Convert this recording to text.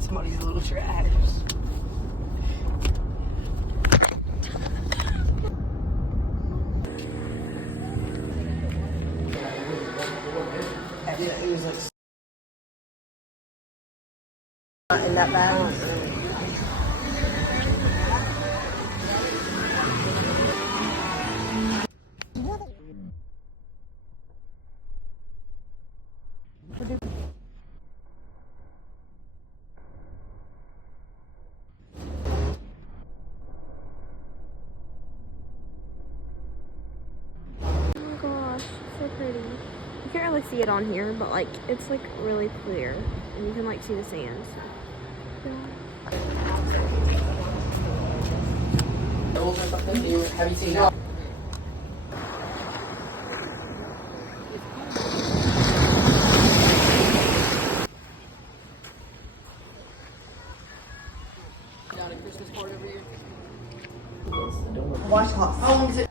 Somebody's a little trash. It was like in that bag. Gosh, so pretty. You can't really see it on here, but like it's like really clear, and you can like see the sands. Have you seen that? Down at Christmas party over here. Watch how long is it?